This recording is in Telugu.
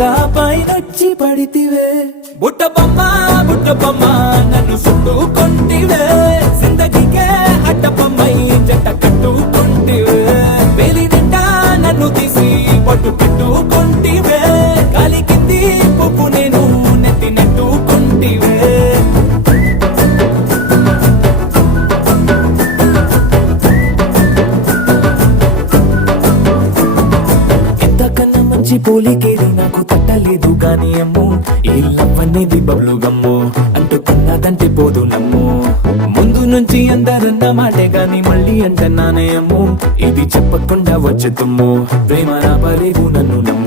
బలంగా పైనొచ్చి పడితివే బుట్ట బొమ్మ నన్ను చుట్టుకొంటివే జిందగీకే అడ్డపమ్మై జంట కట్టుకొంటివే వేలి నిండా నన్ను తీసి పట్టు పెట్టుకొంటివే గాలి కింది పువ్వు నేను నెత్తి నెట్టుకొంటివే ఎంతకన్నా మంచి పోలికేది నాకు తట్టలేదు గాని అమ్ము ఈ లవ్ అనేది బబ్లు గమ్ము అంటుకున్నదంటే పోదు నమ్ము ముందు నుంచి అందరన్న మాటే గాని మళ్ళీ అంటున్నానే అమ్ము ఇది చెప్పకుండా వచ్చే తుమ్ము ప్రేమ రాబలేదు నన్ను నమ్ము